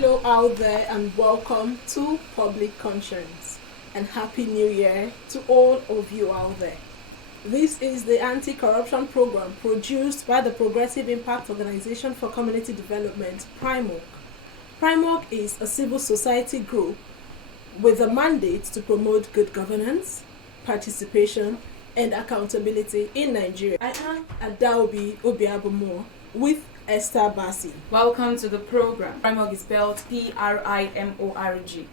Hello out there and welcome to Public Conscience and Happy New Year to all of you out there. This is the anti-corruption program produced by the Progressive Impact Organization for Community Development, PRIMOC. PRIMOC is a civil society group with a mandate to promote good governance, participation, and accountability in Nigeria. I am Adaobi Obiabomo with Esther Bassi. Welcome to the program. PRIMORG is spelled P-R-I-M-O-R-G.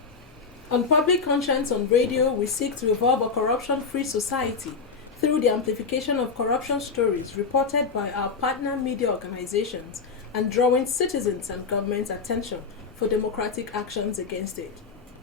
On Public Conscience on Radio, we seek to evolve a corruption-free society through the amplification of corruption stories reported by our partner media organizations and drawing citizens and government's attention for democratic actions against it.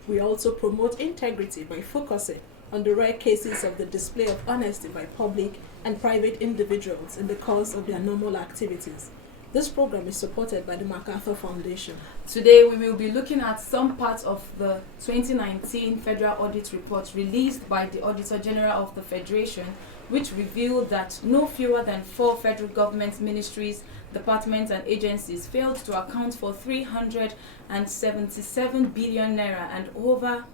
We also promote integrity by focusing on the rare cases of the display of honesty by public and private individuals in the course of their normal activities. This program is supported by the MacArthur Foundation. Today we will be looking at some parts of the 2019 Federal Audit Report released by the Auditor General of the Federation, which revealed that no fewer than 4 federal government ministries, departments and agencies failed to account for 377 billion naira and over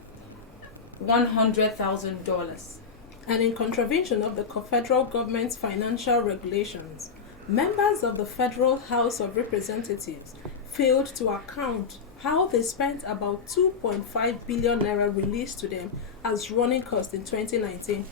$100,000. And in contravention of the federal government's financial regulations, members of the Federal House of Representatives failed to account how they spent about 2.5 billion naira released to them as running costs in 2019,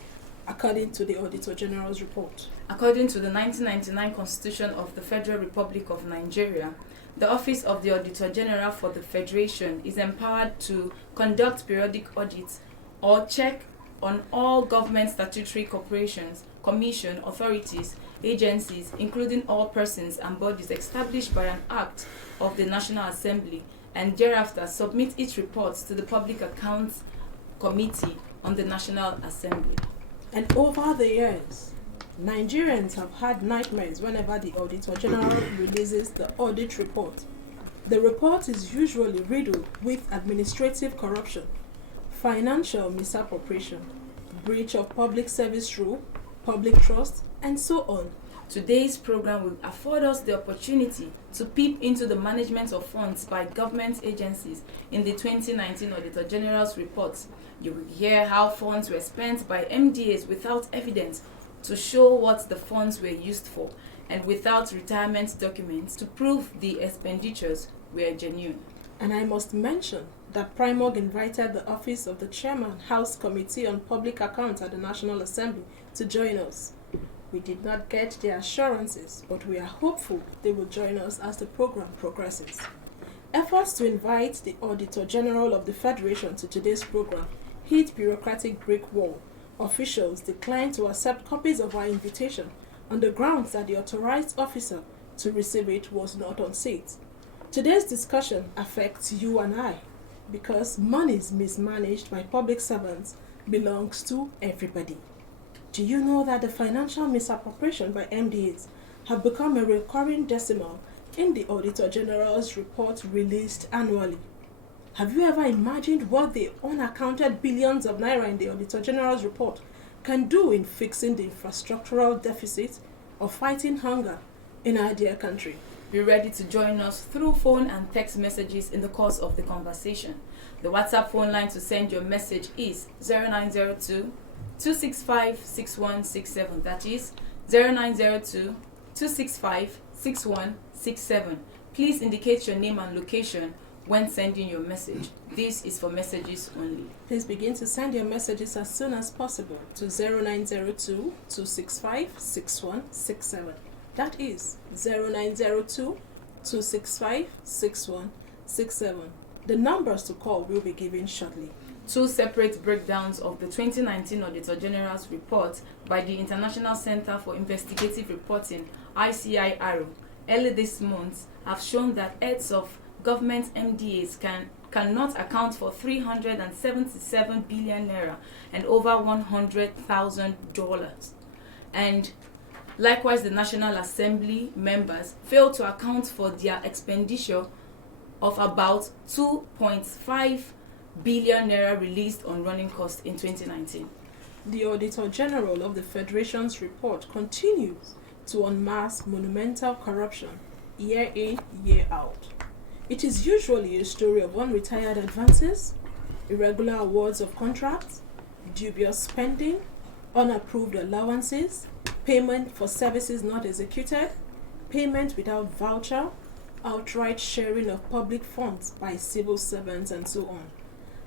according to the Auditor General's report. According to the 1999 Constitution of the Federal Republic of Nigeria, the Office of the Auditor General for the Federation is empowered to conduct periodic audits or check on all government statutory corporations, commission, authorities, agencies, including all persons and bodies established by an act of the National Assembly, and thereafter submit its reports to the Public Accounts Committee on the National Assembly. And over the years, Nigerians have had nightmares whenever the Auditor General releases the audit report. The report is usually riddled with administrative corruption, financial misappropriation, breach of public service rule, public trust, and so on. Today's program will afford us the opportunity to peep into the management of funds by government agencies in the 2019 Auditor General's report. You will hear how funds were spent by MDAs without evidence to show what the funds were used for and without retirement documents to prove the expenditures were genuine. And I must mention that PRIMOG invited the Office of the Chairman, House Committee on Public Accounts at the National Assembly to join us. We did not get their assurances, but we are hopeful they will join us as the program progresses. Efforts to invite the Auditor General of the Federation to today's program hit bureaucratic brick wall. Officials declined to accept copies of our invitation on the grounds that the authorized officer to receive it was not on seat. Today's discussion affects you and I, because monies mismanaged by public servants belongs to everybody. Do you know that the financial misappropriation by MDAs have become a recurring decimal in the Auditor General's report released annually? Have you ever imagined what the unaccounted billions of naira in the Auditor General's report can do in fixing the infrastructural deficit or fighting hunger in our dear country? Be ready to join us through phone and text messages in the course of the conversation. The WhatsApp phone line to send your message is 0902-265-6167. That is 0902-265-6167. Please indicate your name and location when sending your message. This is for messages only. Please begin to send your messages as soon as possible to 0902-265-6167. That is 0902-265-6167. The numbers to call will be given shortly. 2 separate breakdowns of the 2019 Auditor General's report by the International Center for Investigative Reporting, ICIRO, early this month have shown that heads of government MDAs cannot account for 377 billion naira and over $100,000. And likewise, the National Assembly members failed to account for their expenditure of about 2.5 billion naira released on running costs in 2019. The Auditor General of the Federation's report continues to unmask monumental corruption year in, year out. It is usually a story of unretired advances, irregular awards of contracts, dubious spending, unapproved allowances, payment for services not executed, payment without voucher, outright sharing of public funds by civil servants, and so on.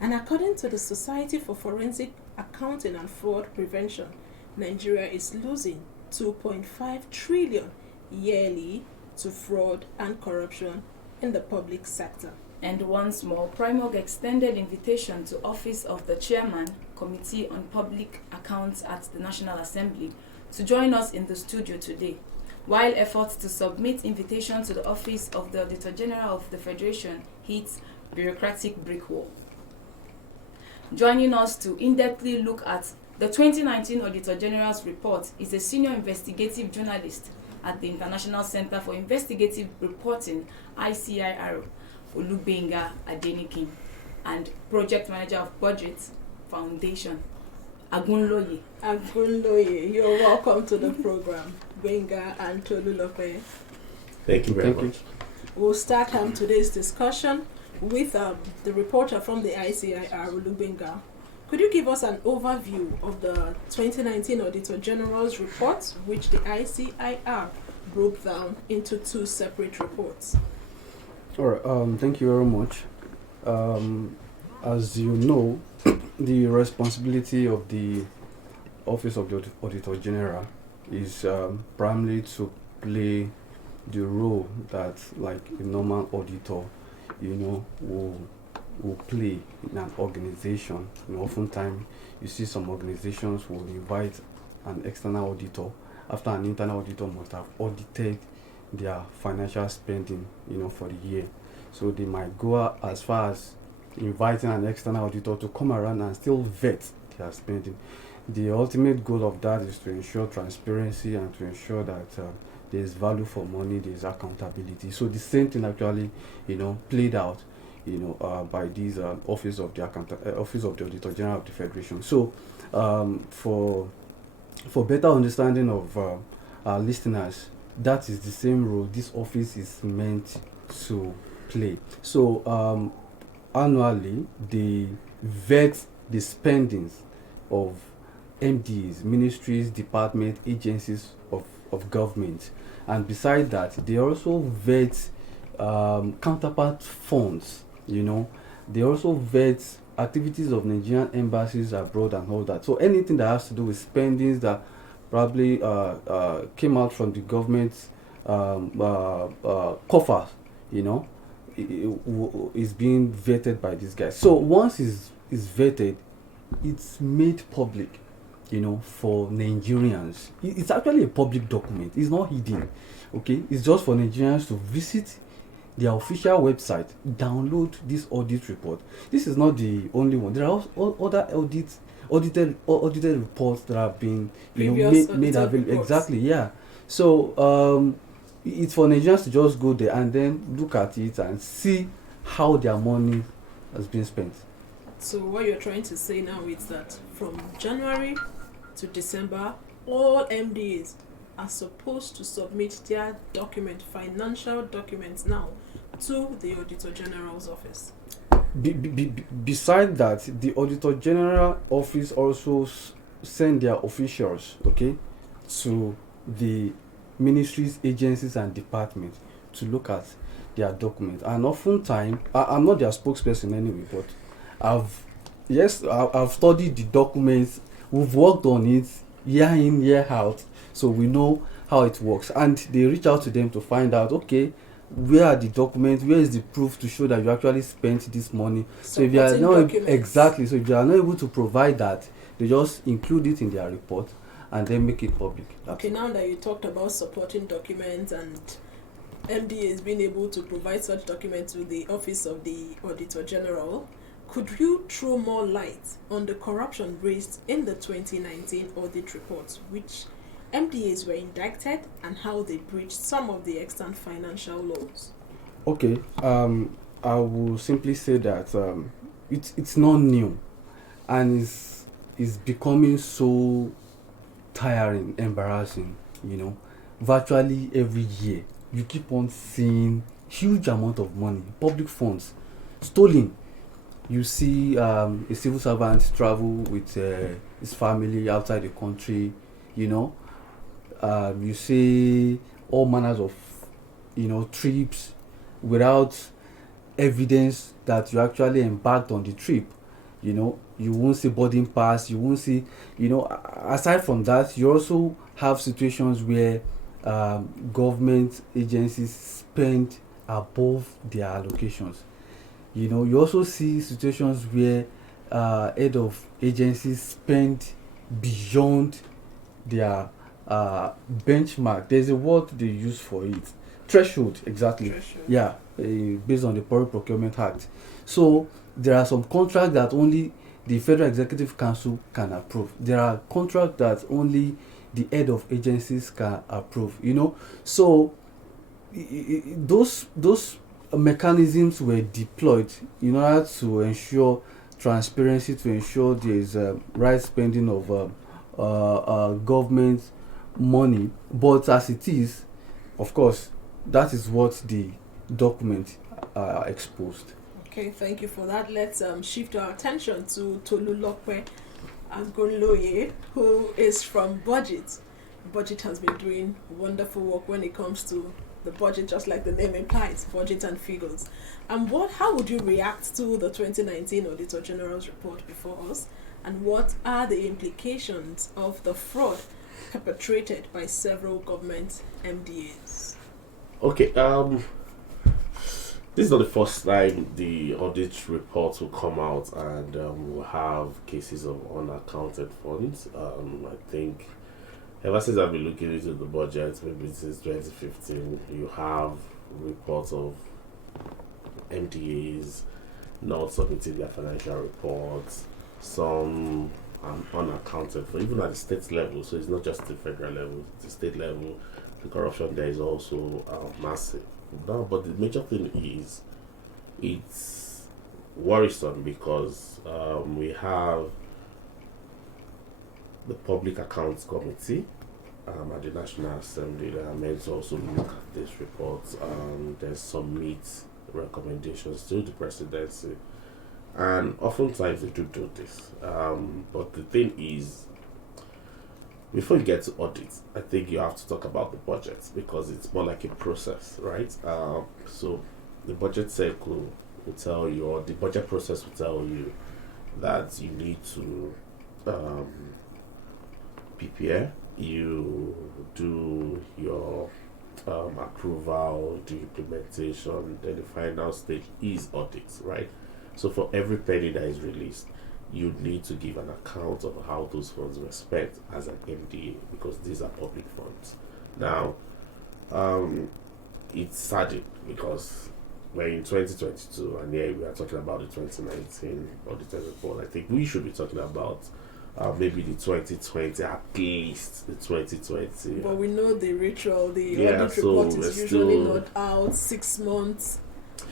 And according to the Society for Forensic Accounting and Fraud Prevention, Nigeria is losing 2.5 trillion yearly to fraud and corruption in the public sector. And once more, Primorg extended invitation to Office of the Chairman, Committee on Public Accounts at the National Assembly to join us in the studio today, while efforts to submit invitation to the Office of the Auditor General of the Federation hits bureaucratic brick wall. Joining us to in-depthly look at the 2019 Auditor General's report is a senior investigative journalist at the International Center for Investigative Reporting, ICIR, Olubenga Adenikin, and Project Manager of Budget Foundation, Agunloye. Agunloye, you're welcome to the program, Benga and Tolulope. Thank you very much. We'll start today's discussion with the reporter from the ICIR, Olubenga. Could you give us an overview of the 2019 Auditor General's report, which the ICIR broke down into two separate reports? All right, thank you very much. As you know, the responsibility of the Office of the Auditor General is primarily to play the role that, like a normal auditor, will play in an organization. Oftentimes you see some organizations will invite an external auditor after an internal auditor must have audited their financial spending, for the year. So they might go as far as inviting an external auditor to come around and still vet their spending. The ultimate goal of that is to ensure transparency and to ensure that there is value for money, there is accountability. So the same thing actually, played out, by these Office of the Auditor General of the Federation. So for better understanding of our listeners, that is the same role this office is meant to play. So annually, they vet the spendings of MDAs, ministries, departments, agencies of government. And beside that, they also vet counterpart funds, They also vet activities of Nigerian embassies abroad and all that. So anything that has to do with spendings that probably came out from the government's coffers, is being vetted by these guys. So once it's vetted, it's made public, for Nigerians. It's actually a public document. It's not hidden, okay? It's just for Nigerians to visit their official website, download this audit report. This is not the only one. There are also other audited reports that have been made available. Exactly, yeah. So it's for Nigerians to just go there and then look at it and see how their money has been spent. So what you're trying to say now is that from January to December, all MDAs are supposed to submit their financial documents now, to the Auditor General's office. Beside that, the Auditor General office also send their officials, to the ministries, agencies, and departments to look at their documents. And oftentimes, I'm not their spokesperson anyway, but I've studied the documents. We've worked on it year in, year out, so we know how it works. And they reach out to them to find out, where are the documents? Where is the proof to show that you actually spent this money? So if you are not so if you are not able to provide that, they just include it in their report and then make it public. Okay, now that you talked about supporting documents and MDAs being able to provide such documents to the Office of the Auditor General, could you throw more light on the corruption raised in the 2019 audit report, which MDAs were indicted and how they breached some of the extant financial laws? Okay, I will simply say that it's not new, and it's becoming so tiring, embarrassing. Virtually every year you keep on seeing huge amount of money, public funds, stolen. You see a civil servant travel with his family outside the country, you know. You see all manners of, trips without evidence that you actually embarked on the trip. You won't see boarding pass, you won't see, aside from that, you also have situations where government agencies spend above their allocations. You also see situations where head of agencies spend beyond their benchmark. There's a word they use for it. Threshold, exactly. Threshold. Yeah, based on the Public Procurement Act. So there are some contracts that only the Federal Executive Council can approve. There are contracts that only the head of agencies can approve. So those mechanisms were deployed in order to ensure transparency, to ensure there is right spending of government money. But as it is, of course, that is what the document exposed. Okay, thank you for that. Let's shift our attention to Tolulokwe Agoloye, who is from Budget. Budget has been doing wonderful work when it comes to the budget, just like the name implies, budget and figures. And how would you react to the 2019 Auditor General's report before us? And what are the implications of the fraud perpetrated by several government MDAs? Okay, this is not the first time the audit reports will come out and we'll have cases of unaccounted funds. I think ever since I've been looking into the budget, maybe since 2015, you have reports of MDAs not submitting their financial reports, some unaccounted for, even at the state level. So it's not just the federal level, the state level. The corruption there is also massive. No, but the major thing is it's worrisome because we have the Public Accounts Committee at the National Assembly that are meant to also look at this report and then submit recommendations to the presidency. And oftentimes they do this. But the thing is, before you get to audit, I think you have to talk about the budget because it's more like a process, right? So the budget cycle will tell you, or the budget process will tell you that you need to prepare, you do your approval, the implementation, then the final stage is audit, right? So for every penny that is released, you need to give an account of how those funds were spent as an MDA because these are public funds. Now, it's saddening because we're in 2022 and here we are talking about the 2019 audited report. I think we should be talking about maybe the 2020, at least the 2020. But we know the ritual, the audit report is usually not out 6 months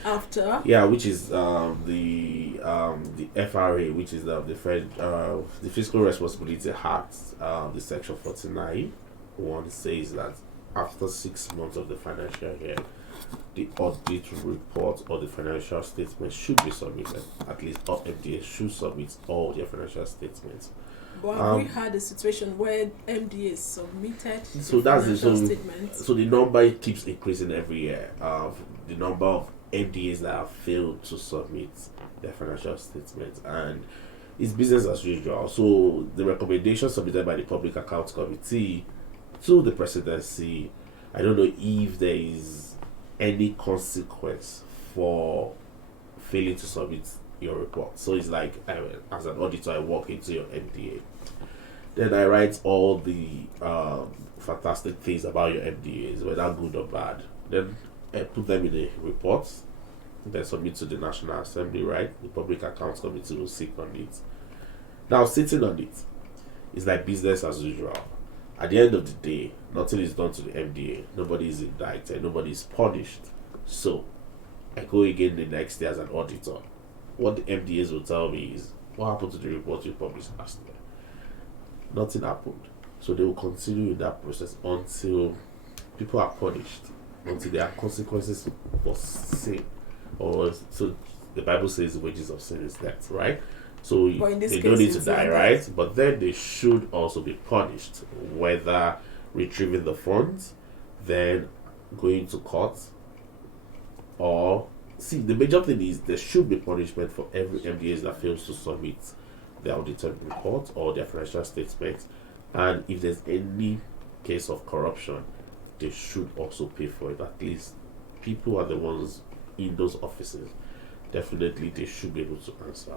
after. Yeah, which is the FRA, which is the Fiscal Responsibility Act, the Section 49. One says that after 6 months of the financial year, the audit report or the financial statement should be submitted. At least all MDAs should submit all their financial statements. But have we had a situation where MDAs submitted so that's financial statements? So the number keeps increasing every year. The number of MDAs that have failed to submit their financial statements, and it's business as usual. So the recommendation submitted by the Public Accounts Committee to the presidency, I don't know if there is any consequence for failing to submit your report. So it's like, as an auditor, I walk into your MDA, then I write all the fantastic things about your MDAs, whether good or bad. Then I put them in a report, then submit to the National Assembly, right? The Public Accounts Committee will sit on it. Now, sitting on it is like business as usual. At the end of the day, nothing is done to the MDA. Nobody is indicted. Nobody is punished. So, I go again the next day as an auditor. What the MDAs will tell me is, what happened to the report you published last year? Nothing happened. So they will continue in that process until people are punished. until there are consequences for sin. Or so the Bible says the wages of sin is death, right? So But in this they case, don't need to it's die, not right? death. But then they should also be punished, whether retrieving the funds, then going to court, or see, the major thing is there should be punishment for every MDAs that fails to submit their audited report or their financial statement. And if there's any case of corruption, they should also pay for it. At least people are the ones in those offices. Definitely, they should be able to answer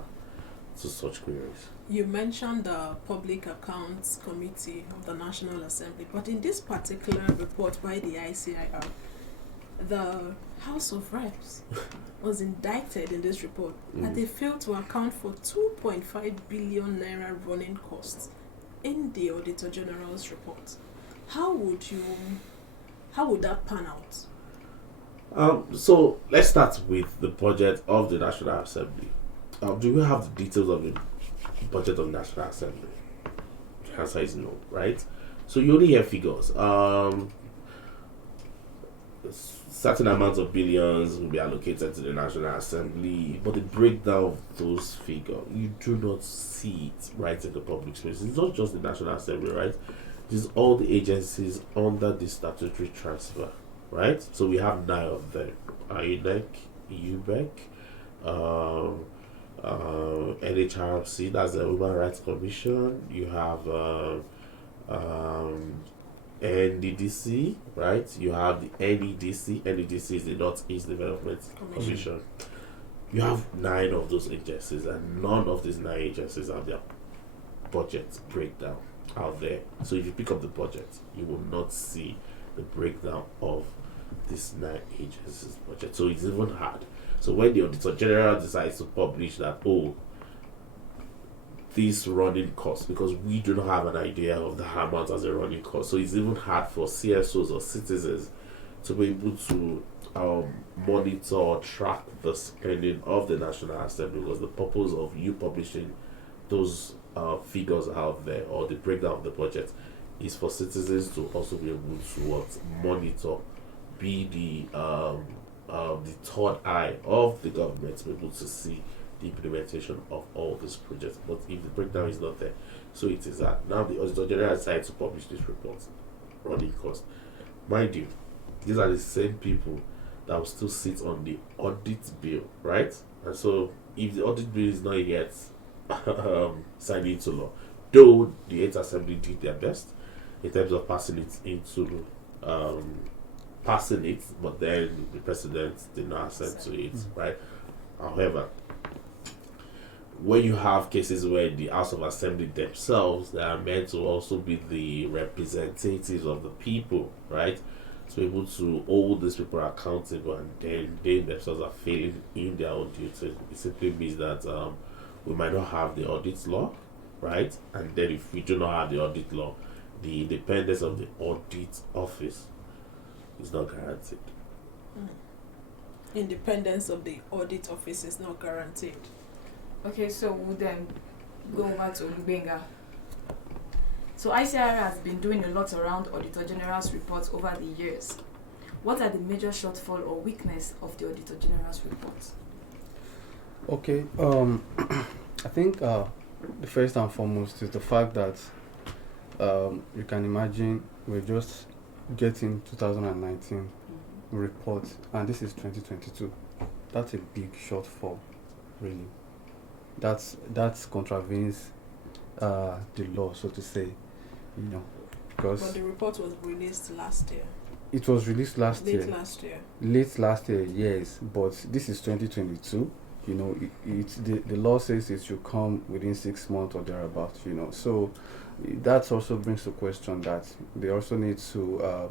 to such queries. You mentioned the Public Accounts Committee of the National Assembly, but in this particular report by the ICIR, the House of Reps was indicted in this report that they failed to account for 2.5 billion naira running costs in the Auditor General's report. How would that pan out? So let's start with the budget of the National Assembly. Do we have the details of the budget of the National Assembly? The answer is no, right? So you only hear figures. Certain amounts of billions will be allocated to the National Assembly, but the breakdown of those figures, you do not see it right in the public space. It's not just the National Assembly, right? It is all the agencies under the statutory transfer, right? So we have 9 of them: INEC, UBEC, NHRC, that's the Human Rights Commission. You have NDDC, right? You have the NEDC. NEDC is the Northeast Development Commission. You have 9 of those agencies, and none of these 9 agencies have their budget breakdown out there. So if you pick up the budget, you will not see the breakdown of this 9 agencies' budget. So it's even hard. So when the Auditor General decides to publish that, these running costs, because we do not have an idea of the amount as a running cost, so it's even hard for CSOs or citizens to be able to monitor or track the spending of the National Assembly, because the purpose of you publishing those figures out there, or the breakdown of the budget, is for citizens to also be able to monitor, be the third eye of the government, to be able to see the implementation of all these projects. But if the breakdown is not there, so it is that now the Auditor General decided to publish this report, running cost. Mind you, these are the same people that will still sit on the audit bill, right? And so if the audit bill is not yet signed into law, though the 8th Assembly did their best in terms of passing it, but then the President did not assent to it, right? However, when you have cases where the House of Assembly themselves, they are meant to also be the representatives of the people, right? To be able to hold these people accountable, and then they themselves are failing in their own duty. It simply means that we might not have the audit law, right? And then if we do not have the audit law, the independence of the audit office is not guaranteed. Independence of the audit office is not guaranteed. Okay, so we'll then go over to Benga. So ICIR has been doing a lot around Auditor General's reports over the years. What are the major shortfall or weakness of the Auditor General's reports? Okay, I think the first and foremost is the fact that you can imagine we're just getting 2019 report, and this is 2022. That's a big shortfall, really. That's contravenes the law, so to say, because But the report was released last year. it was released late last year, yes, but this is 2022. The law says it should come within 6 months or thereabout. So that also brings to question that they also need to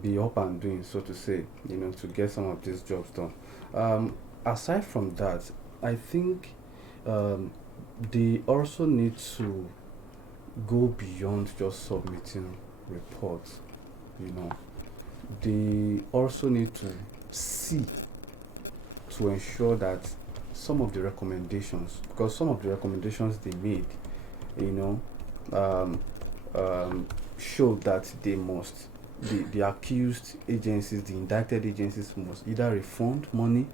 be up and doing, so to say, to get some of these jobs done. Aside from that, I think they also need to go beyond just submitting reports. They also need to see to ensure that some of the recommendations, because some of the recommendations they made, show that they must the accused agencies, the indicted agencies must either refund money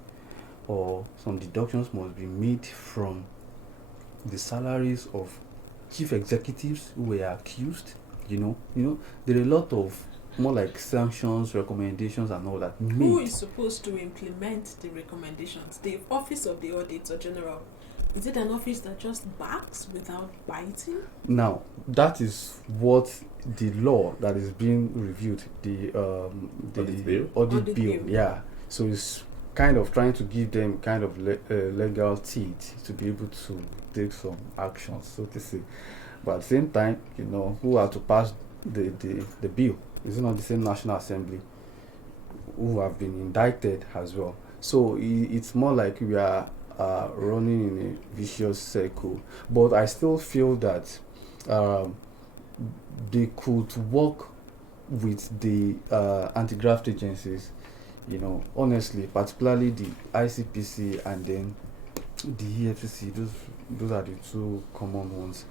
or some deductions must be made from the salaries of chief executives who were accused. There are a lot of more like sanctions, recommendations, and all that Who made. is supposed to implement the recommendations? The Office of the Auditor General. Is it an office that just backs without biting? Now, that is what the law that is being reviewed, the Audit bill? Audit bill. yeah. So it's kind of trying to give them kind of legal teeth to be able to take some actions, so to say. But at the same time, who are to pass the bill? Is it not the same National Assembly who have been indicted as well? So it's more like we are running in a vicious circle. But I still feel that they could work with the anti-graft agencies, honestly, particularly the ICPC and then the EFCC. Those are the two common ones.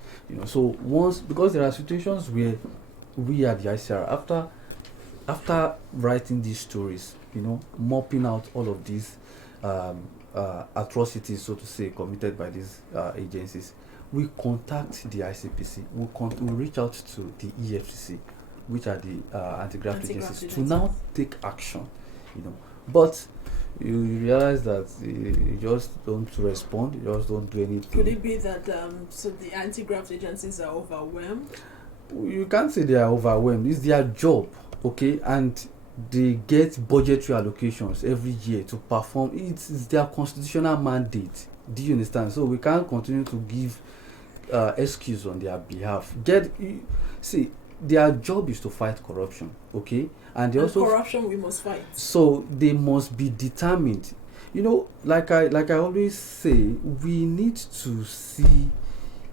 So once, because there are situations where we at the ICR, after writing these stories, mopping out all of these atrocities, so to say, committed by these agencies, we contact the ICPC, we reach out to the EFCC, which are the anti-graft agencies, to now take action. But you realize that you just don't respond, you just don't do anything. Could it be that so the anti-graft agencies are overwhelmed? You can't say they are overwhelmed. It's their job, okay, and they get budgetary allocations every year to perform. It's their constitutional mandate. Do you understand? So we can't continue to give excuse on their behalf. See, their job is to fight corruption, okay, and they also corruption we must fight. So they must be determined. Like I always say, we need to see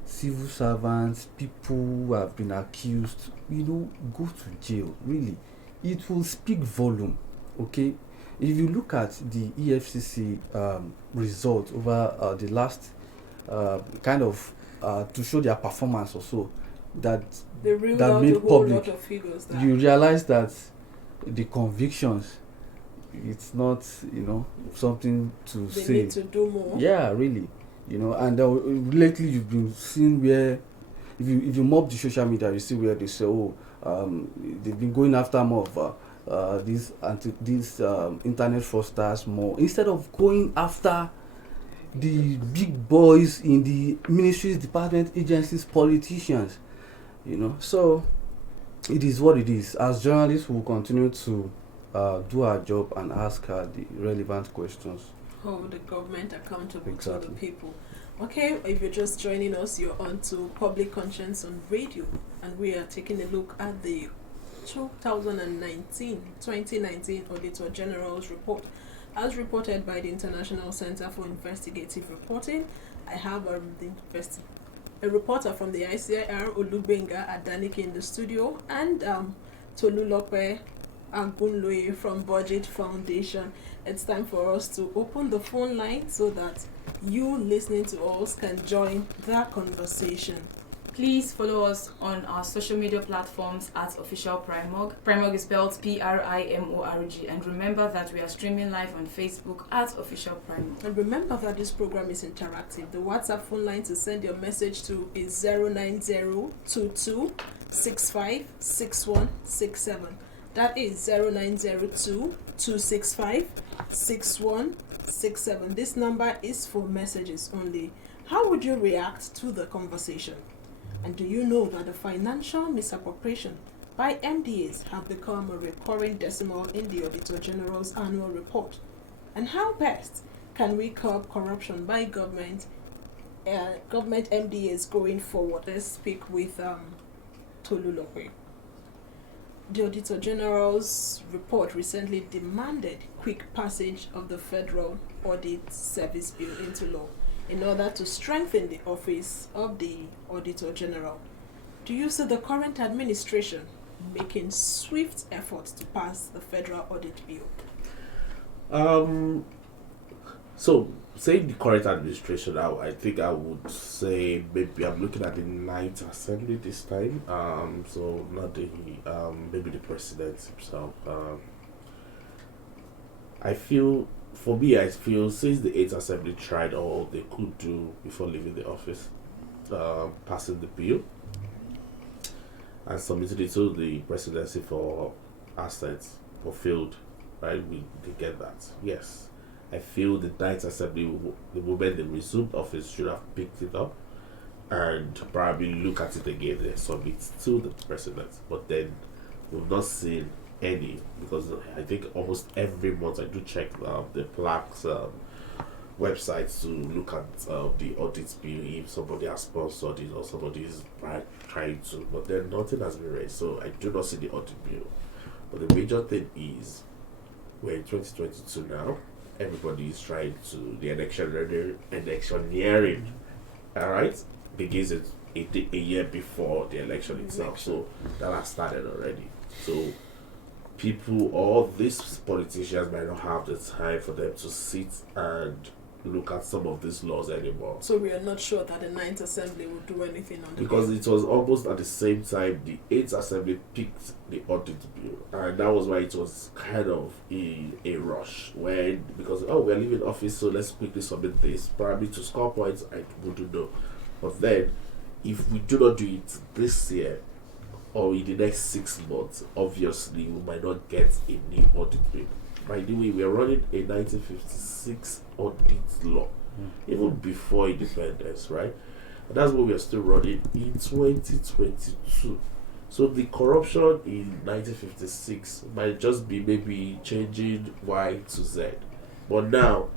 civil servants, people who have been accused, go to jail. Really, it will speak volume, okay. If you look at the EFCC result over the last to show their performance also, that made public, lot of figures you realize that the convictions, it's not something to they say. need to do more. Yeah, really. And lately you've been seeing where, if you mob the social media, you see where they say, they've been going after more of these internet fraudsters more, instead of going after the big boys in the ministries, department, agencies, politicians. So it is what it is. As journalists, we will continue to do our job and ask the relevant questions. Hold the government accountable Exactly. to the people. Okay, if you're just joining us, you're on to Public Conscience on Radio, and we are taking a look at the 2019 Auditor General's report. As reported by the International Center for Investigative Reporting, I have a reporter from the ICIR, Olubenga Adanike, in the studio, and Tolulope Agunloye from Budget Foundation. It's time for us to open the phone line so that you listening to us can join the conversation. Please follow us on our social media platforms at Official Primorg. Primorg is spelled PRIMORG. And remember that we are streaming live on Facebook at Official Primorg. And remember that this program is interactive. The WhatsApp phone line to send your message to is 09022 656167. That is 0902 265 6167. This number is for messages only. How would you react to the conversation? And do you know that the financial misappropriation by MDAs have become a recurring decimal in the Auditor General's annual report? And how best can we curb corruption by government MDAs going forward? Let's speak with Tolulope. The Auditor General's report recently demanded quick passage of the Federal Audit Service Bill into law in order to strengthen the office of the Auditor General. Do you see the current administration making swift efforts to pass the Federal Audit Bill? So saying the current administration, I think I would say maybe I'm looking at the ninth assembly this time. So not the maybe the president himself. I feel, for me, I feel since the eighth assembly tried all they could do before leaving the office, passing the bill and submitted it to the presidency for assets, but failed. Right, we did get that. Yes. I feel the ninth assembly, the moment they resumed office, should have picked it up and probably look at it again and submit to the president. But then we've not seen any, because I think almost every month I do check the plaques websites to look at the audit bill, if somebody has sponsored it or somebody is trying to, but then nothing has been raised, so I do not see the audit bill. But the major thing is, we're in 2022 now. Everybody is trying to, the electioneering, all right, begins a year before the election itself. So that has started already. So people, all these politicians might not have the time for them to sit and look at some of these laws anymore. So we are not sure that the ninth assembly will do anything on the Because bill. it was almost at the same time the eighth assembly picked the audit bill, and that was why it was kind of a rush. When, because we're leaving office, so let's quickly submit this, probably to score points. I wouldn't know, but then if we do not do it this year or in the next 6 months, obviously we might not get a new audit bill. By the way, we are running a 1956 audit law, even before independence, right? And that's what we are still running in 2022. So the corruption in 1956 might just be maybe changing Y to Z. But now,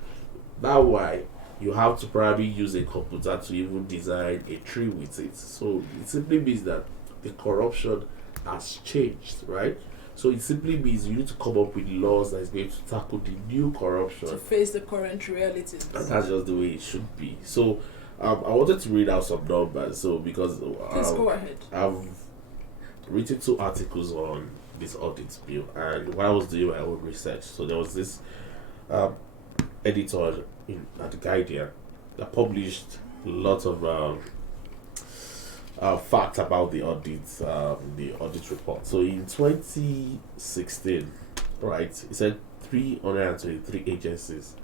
that Y, you have to probably use a computer to even design a tree with it. So it simply means that the corruption has changed, right? So it simply means you need to come up with laws that is going to tackle the new corruption to face the current realities. and that's just the way it should be. So I wanted to read out some numbers. So because Please go ahead. I've written 2 articles on this audit bill, and while I was doing my own research, so there was this editor at the Guardian that published lots of facts about the audit report. So in 2016, right, it said 323 agencies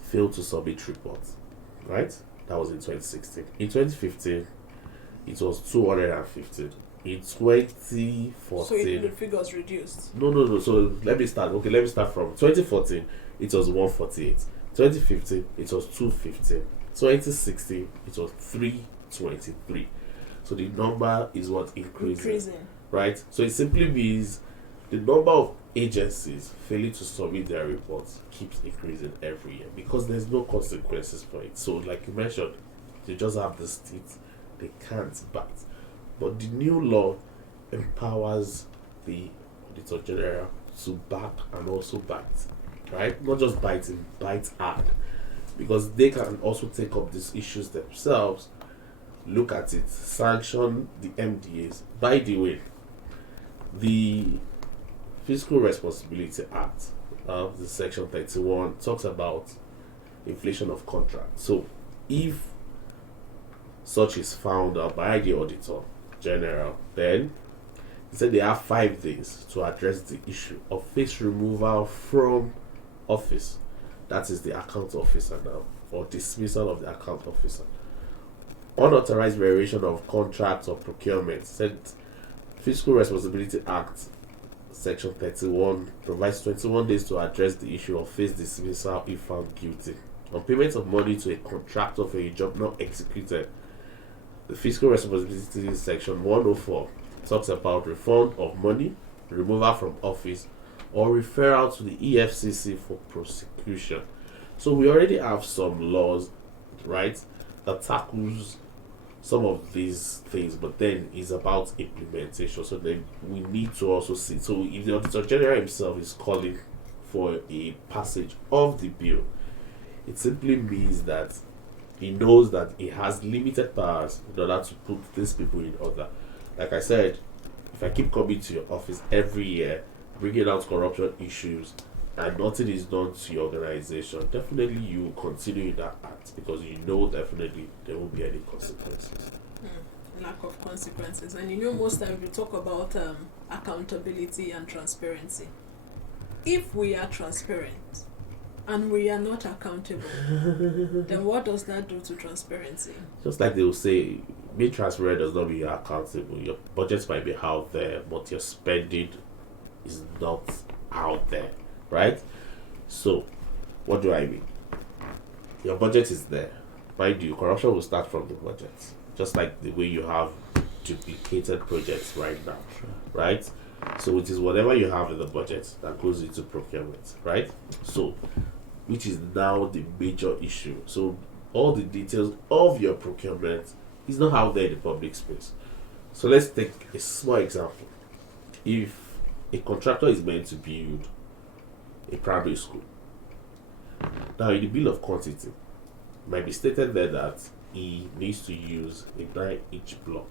failed to submit reports, right? That was in 2016. In 2015, it was 215. In 2014, So the figures reduced. no. So let me start. Okay, let me start from 2014. It was 148. 2015, it was 215. 2016, it was 323. So the number is what increasing, right? So it simply means the number of agencies failing to submit their reports keeps increasing every year because there's no consequences for it. So like you mentioned, they just have the teeth, they can't bite. But the new law empowers the Auditor General to back and also bite, right? Not just biting, bite hard, because they can also take up these issues themselves, look at it, sanction the MDAs. By the way, the Fiscal Responsibility Act, the Section 31, talks about inflation of contract. So if such is found out by the Auditor General, then he said they have 5 days to address the issue of face removal from office. That is the account officer now, or dismissal of the account officer. Unauthorized variation of contracts or procurement. Said Fiscal Responsibility Act Section 31 provides 21 days to address the issue of face dismissal if found guilty. On payment of money to a contractor for a job not executed, the Fiscal Responsibility Section 104 talks about refund of money, removal from office, or referral to the EFCC for prosecution. So we already have some laws, right, that tackles some of these things, but then it's about implementation. So then we need to also see. So if the Auditor General himself is calling for a passage of the bill, it simply means that he knows that he has limited powers in order to put these people in order. Like I said, if I keep coming to your office every year, bringing out corruption issues, and nothing is done to your organization, definitely you will continue in that act because you know definitely there won't be any consequences. Lack of consequences. And most times we talk about accountability and transparency. If we are transparent and we are not accountable, then what does that do to transparency? Just like they will say, being transparent does not mean you're accountable. Your budgets might be out there, but your spending is not out there, right? So, what do I mean? Your budget is there. Mind you, corruption will start from the budget. Just like the way you have duplicated projects right now, right? So it is whatever you have in the budget that goes into procurement, right? So, which is now the major issue. So all the details of your procurement is not out there in the public space. So let's take a small example. If a contractor is meant to build a primary school, now in the bill of quantity, it might be stated there that he needs to use a 9-inch block.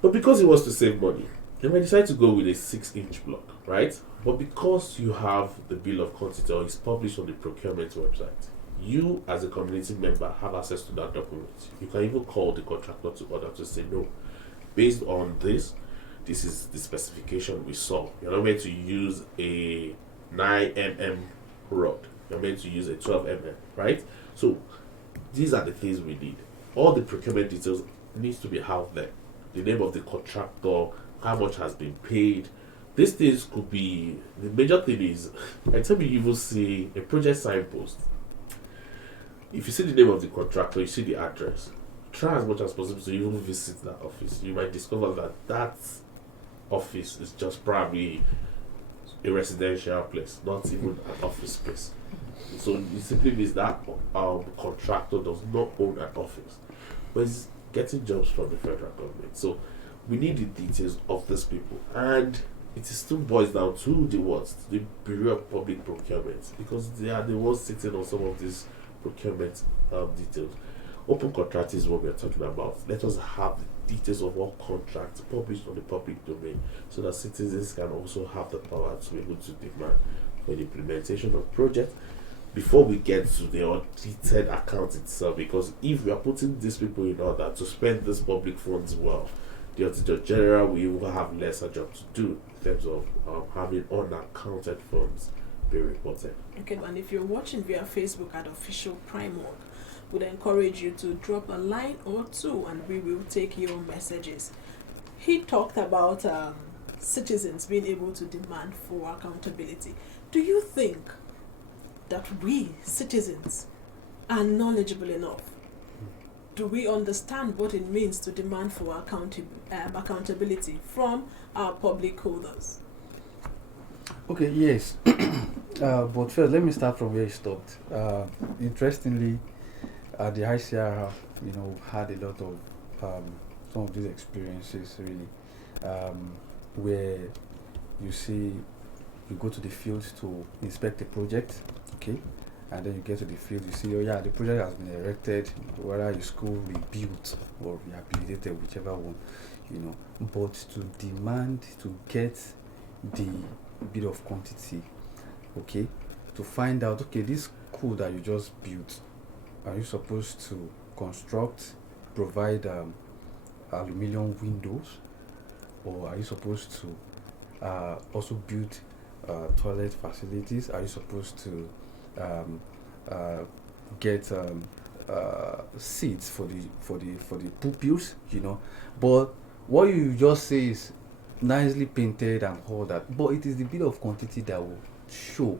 But because he wants to save money, they might decide to go with a 6-inch block, right? But because you have the bill of quantity or it's published on the procurement website, you as a community member have access to that document. You can even call the contractor to order to say, no, based on this is the specification we saw. You're not meant to use a 9 mm rod. You're meant to use a 12 mm, right? So these are the things we need. All the procurement details needs to be out there. The name of the contractor, how much has been paid. These things could be, the major thing is, anytime you even see a project signpost, if you see the name of the contractor, you see the address, try as much as possible to even visit that office. You might discover that that office is just probably a residential place, not even an office space. So it simply means that contractor does not own an office, but he's getting jobs from the federal government. So we need the details of these people, and it still boils down to the Bureau of Public Procurement, because they are the ones sitting on some of these procurement details. Open contract is what we are talking about. Let us have the details of all contracts published on the public domain, so that citizens can also have the power to be able to demand for the implementation of projects before we get to the audited account itself. Because if we are putting these people in order to spend these public funds well, the Auditor General will have lesser job to do in terms of having unaccounted funds be reported. Okay, and if you're watching via Facebook at Official Prime Work, would encourage you to drop a line or two and we will take your messages. He talked about citizens being able to demand for accountability. Do you think that we citizens are knowledgeable enough? Do we understand what it means to demand for accountability from our public holders? Okay, yes. But first, let me start from where you stopped. Interestingly, the ICR, had a lot of some of these experiences really, where you see you go to the field to inspect a project, okay, and then you get to the field, you see, oh yeah, the project has been erected, whether your school rebuilt or rehabilitated, whichever one, but to demand to get the bit of quantity, okay, to find out, okay, this school that you just built, are you supposed to construct, provide aluminum windows, or are you supposed to also build toilet facilities? Are you supposed to get seats for the pupils? But what you just say is nicely painted and all that, but it is the bit of quantity that will show,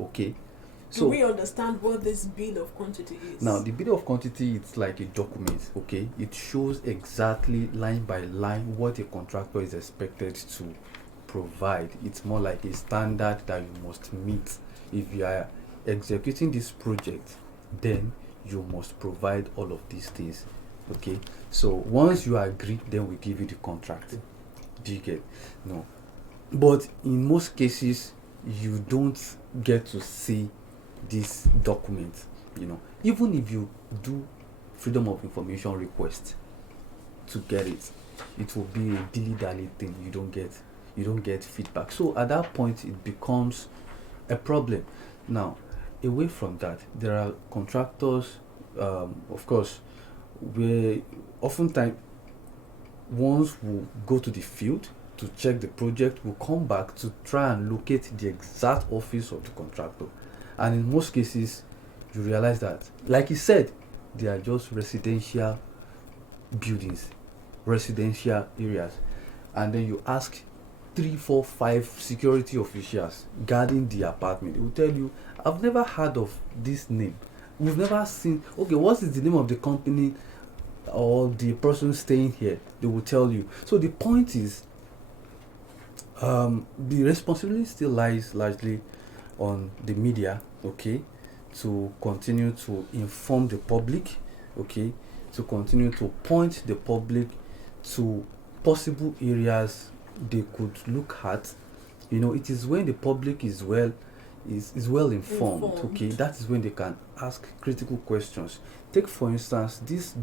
okay. Do we understand what this bill of quantity is? Now, the bill of quantity, it's like a document, okay? It shows exactly line by line what a contractor is expected to provide. It's more like a standard that you must meet. If you are executing this project, then you must provide all of these things, okay? So once you agree, then we give you the contract. Do you get? No. But in most cases, you don't get to see this document, even if you do freedom of information request to get it, it will be a dilly-dally thing. You don't get feedback. So at that point, it becomes a problem. Now, away from that, there are contractors, of course, where oftentimes ones will go to the field to check the project, will come back to try and locate the exact office of the contractor. And in most cases, you realize that, like he said, they are just residential buildings, residential areas. And then you ask 3, 4, 5 security officials guarding the apartment. They will tell you, I've never heard of this name. We've never seen, okay, what is the name of the company or the person staying here? They will tell you. So the point is, the responsibility still lies largely on the media, okay, to continue to inform the public, okay, to continue to point the public to possible areas they could look at. It is when the public is well informed, okay, that is when they can ask critical questions. Take for instance this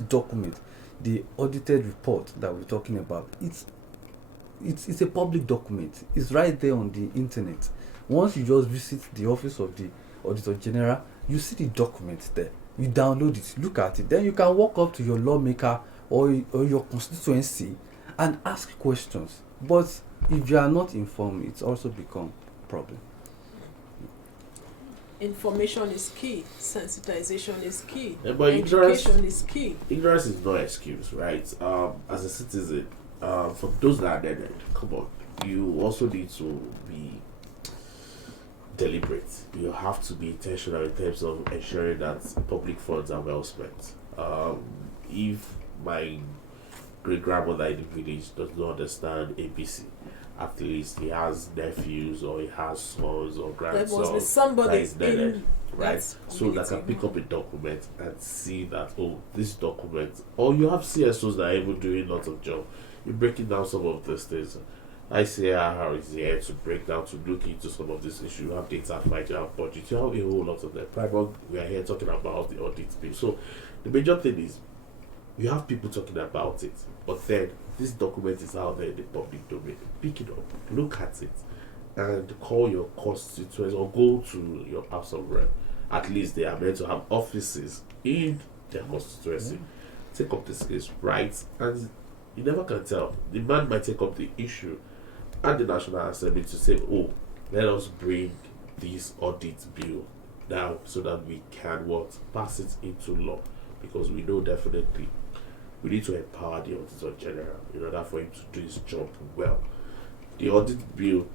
document, the audited report that we're talking about. It's a public document. It's right there on the internet. Once you just visit the office of the Auditor General, you see the document there. You download it, look at it. Then you can walk up to your lawmaker or your constituency and ask questions. But if you are not informed, it's also become a problem. Information is key. Sensitization is key. Yeah, but education is key. Ignorance is no excuse, right? As a citizen, for those that are learned, come on, you also need to be deliberate. You have to be intentional in terms of ensuring that public funds are well spent. If my great grandmother in the village does not understand ABC, at least he has nephews or he has sons or grandsons. There must be somebody that is learned, right? that So that can pick up a document and see that, oh, this document, or you have CSOs that are even doing lots of job. You're breaking down some of these things. ICR is here to break down, to look into some of this issue. You have data fight, you have budget, you have a whole lot of them. Primark, we are here talking about the audit bill. So the major thing is you have people talking about it, but then this document is out there in the public domain. Pick it up, look at it, and call your constituents or go to your house of rep. At least they are meant to have offices in their constituency. Take up this case, right? And you never can tell. The man might take up the issue at the National Assembly to say, oh, let us bring this audit bill now so that we can pass it into law, because we know definitely we need to empower the Auditor General in order for him to do his job well. The audit bill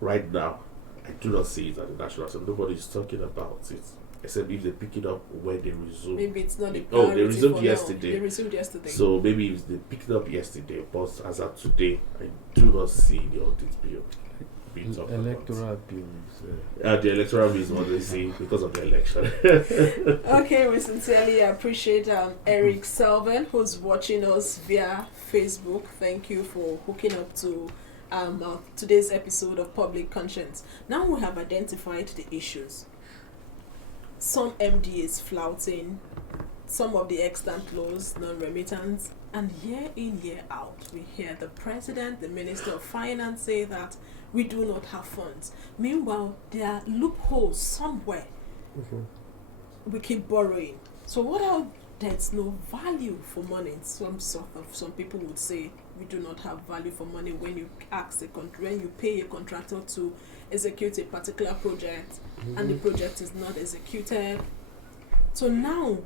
right now, I do not see it at the National Assembly. Nobody is talking about it, except if they pick it up when they resume. Maybe it's not a they resumed yesterday. They resumed yesterday. So maybe if they picked it up yesterday, but as of today, I do not see the audit bill being talked about. Electoral bills. The electoral bill is what they see because of the election. Okay, we sincerely appreciate Eric Selvin, who's watching us via Facebook. Thank you for hooking up to today's episode of Public Conscience. Now we have identified the issues. Some MDAs flouting, some of the extant laws, non-remittance, and year in, year out, we hear the President, the Minister of Finance say that we do not have funds. Meanwhile, there are loopholes somewhere. We keep borrowing. So what else? There's no value for money. Some people would say we do not have value for money when you when you pay a contractor to execute a particular project and the project is not executed. So now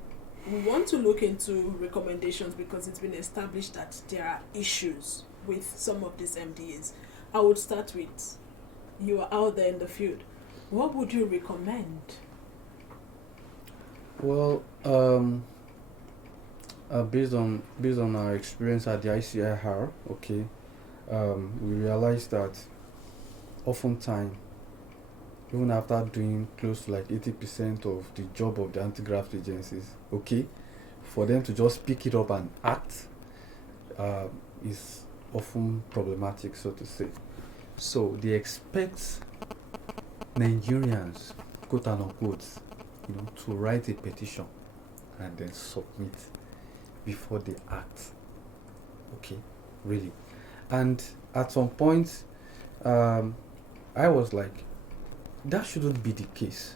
we want to look into recommendations because it's been established that there are issues with some of these MDAs. I would start with, you are out there in the field. What would you recommend? Well, based on our experience at the ICIR, okay, we realized that oftentimes, even after doing close to like 80% of the job of the anti-graft agencies, okay, for them to just pick it up and act is often problematic, so to say. So they expect Nigerians, quote unquote, to write a petition and then submit before they act. Okay, really. And at some point, I was like, that shouldn't be the case.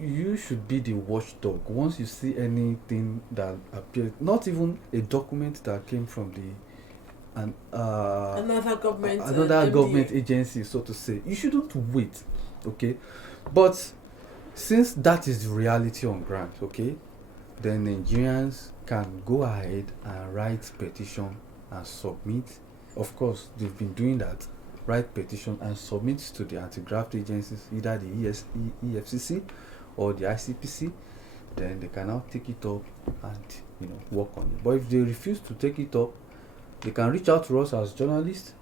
You should be the watchdog. Once you see anything that appears, not even a document that came from Another government, another MDA. government agency, so to say, you shouldn't wait. Okay, but since that is the reality on ground, okay, then Nigerians can go ahead and write petition and submit. Of course, they've been doing that. Write petition and submit to the anti-graft agencies, either the EFCC or the ICPC. Then they can now take it up and work on it. But if they refuse to take it up, they can reach out to us as journalists.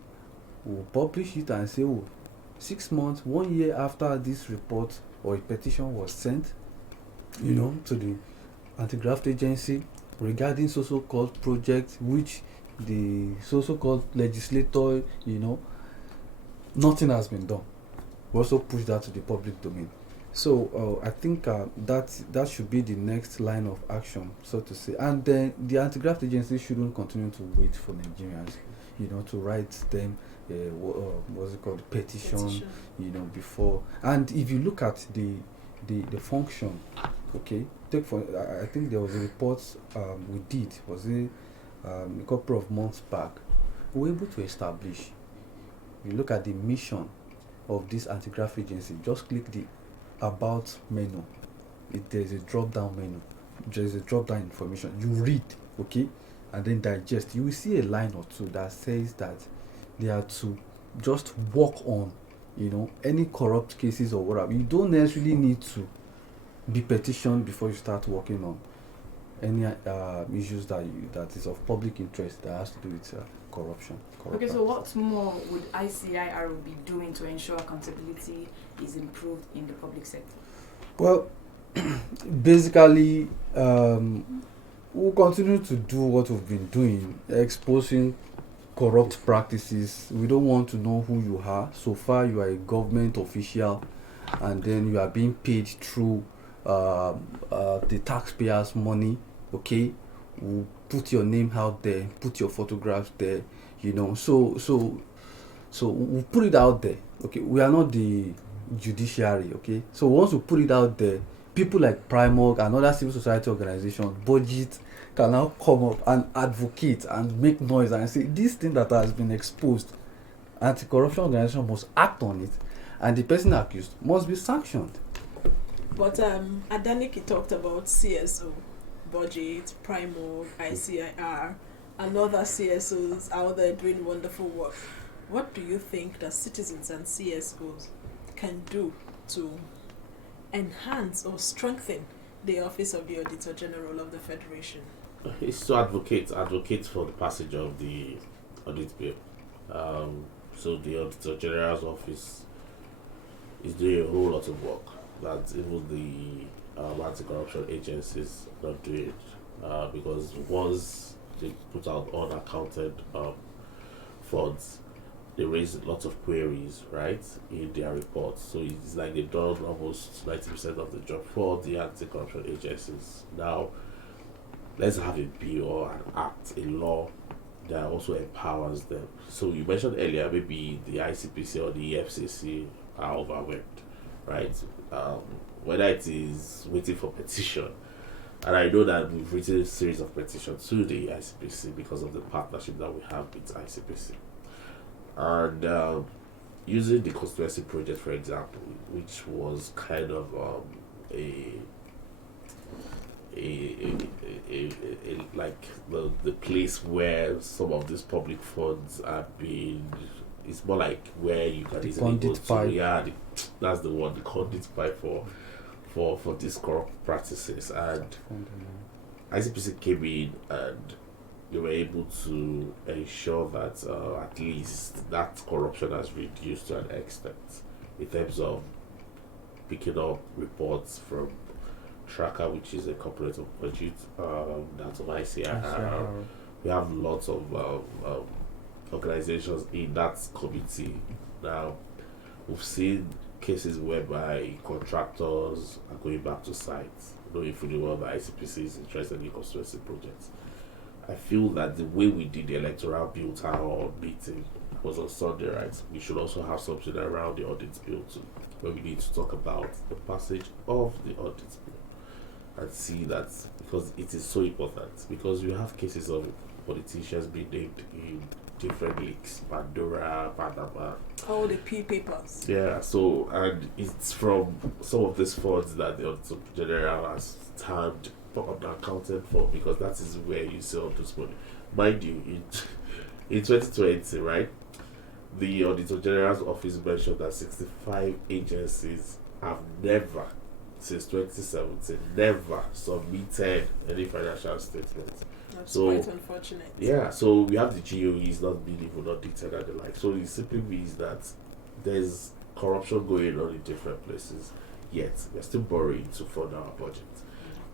We'll publish it and say, 6 months, 1 year after this report or a petition was sent, to the anti-graft agency regarding so-called project, which the so-called legislator, nothing has been done. We also push that to the public domain. So I think that should be the next line of action, so to say. And then the anti-graft agency shouldn't continue to wait for Nigerians, to write them what's it called, petition, before. And if you look at the function, okay, I think there was a report we did, was it a couple of months back. We were able to establish. You look at the mission of this anti-graft agency. Just click the about menu. There's a drop down menu. There's a drop down information. You read, okay, and then digest. You will see a line or two that says that they are to just work on, any corrupt cases or whatever. You don't necessarily need to be petitioned before you start working on any issues that is of public interest that has to do with corruption. Okay, so what more would ICIR be doing to ensure accountability is improved in the public sector? Well, basically, we'll continue to do what we've been doing, exposing corrupt practices. We don't want to know who you are. So far, you are a government official, and then you are being paid through the taxpayers' money. Okay, we'll put your name out there, put your photographs there. So we'll put it out there. Okay, we are not the judiciary. Okay, so once we put it out there, people like Primorg and other civil society organizations, budget, can now come up and advocate and make noise and say this thing that has been exposed, anti-corruption organization must act on it, and the person accused must be sanctioned. But Adaniki talked about CSO, budget, Primorg, ICIR, and other CSOs out there doing wonderful work. What do you think that citizens and CSOs can do to enhance or strengthen the office of the Auditor General of the Federation? It's to advocate for the passage of the audit bill. So the Auditor General's office is doing a whole lot of work that even the anti-corruption agencies not doing, because once they put out unaccounted funds, they raise lots of queries, right, in their reports. So it's like they've done almost 90% of the job for the anti-corruption agencies. Now, let's have a bill or an act, a law that also empowers them. So you mentioned earlier, maybe the ICPC or the EFCC are overwhelmed, right? Whether it is waiting for petition, and I know that we've written a series of petitions to the ICPC because of the partnership that we have with ICPC. And using the constituency project, for example, which was kind of like the place where some of these public funds are being, it's more like where you can easily go to, that's the one, the conduit pipe for these corrupt practices. And ICPC came in and they were able to ensure that at least that corruption has reduced to an extent in terms of picking up reports from Tracker, which is a component of budget, that's of ICIR. We have lots of organizations in that committee. Now, we've seen cases whereby contractors are going back to sites, knowing fully well that ICPC is interested in constituency projects. I feel that the way we did the electoral bill town hall meeting was on Sunday, right? We should also have something around the audit bill too. where we need to talk about the passage of the audit bill and see that, because it is so important, because you have cases of politicians being named in different leaks, Pandora, Panama, All the P papers. yeah. So, and it's from some of these funds that the Auditor General has termed unaccounted for, because that is where you see all this money. Mind you, in 2020, right, the Auditor General's office mentioned that 65 agencies have never, since 2017, never submitted any financial statements. That's So, quite unfortunate. Yeah, so we have the GOEs not being even audited and the like. So it simply means that there's corruption going on in different places, yet we're still borrowing to fund our budget.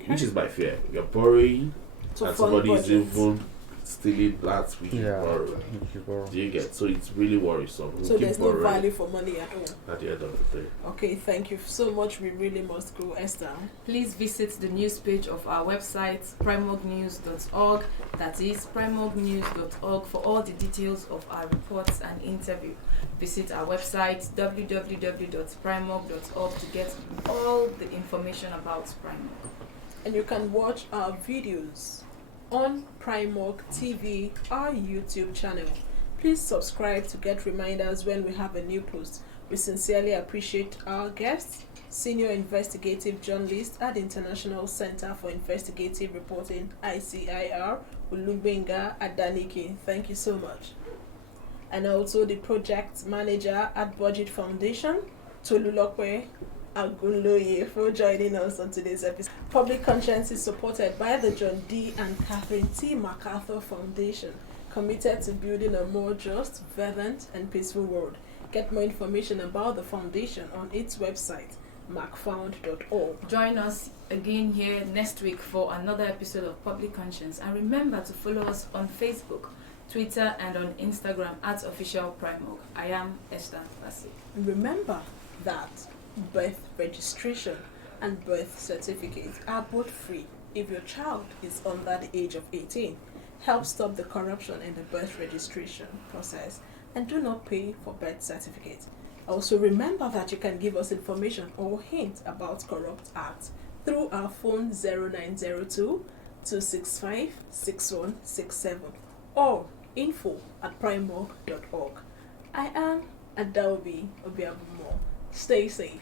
Which is my fear. We're borrowing To and fund somebody is budgets. even stealing that which is borrowed. if you borrow. Do you get? So it's really worrisome. We'll So keep there's no borrowing value for money at all. at the end of the day. Okay, thank you so much. We really must go, Esther. Please visit the news page of our website, primognews.org. That is primognews.org for all the details of our reports and interview. Visit our website, www.primog.org, to get all the information about Primog. And you can watch our videos on Primog TV, our YouTube channel. Please subscribe to get reminders when we have a new post. We sincerely appreciate our guests, Senior Investigative Journalist at the International Center for Investigative Reporting, ICIR, Olubenga Adaniki. Thank you so much. And also the Project Manager at Budget Foundation, Tolulokwe Agunloye, for joining us on today's episode. Public Conscience is supported by the John D. and Catherine T. MacArthur Foundation, committed to building a more just, vibrant, and peaceful world. Get more information about the foundation on its website, macfound.org. Join us again here next week for another episode of Public Conscience. And remember to follow us on Facebook, Twitter, and on Instagram at Official Primog. I am Esther Fassi. Remember that birth registration and birth certificate are both free if your child is under the age of 18. Help stop the corruption in the birth registration process and do not pay for birth certificates. Also remember that you can give us information or hints about corrupt acts through our phone 0902 265 6167 or info@primog.org. I am Adaobi Obiabumo. Stay safe.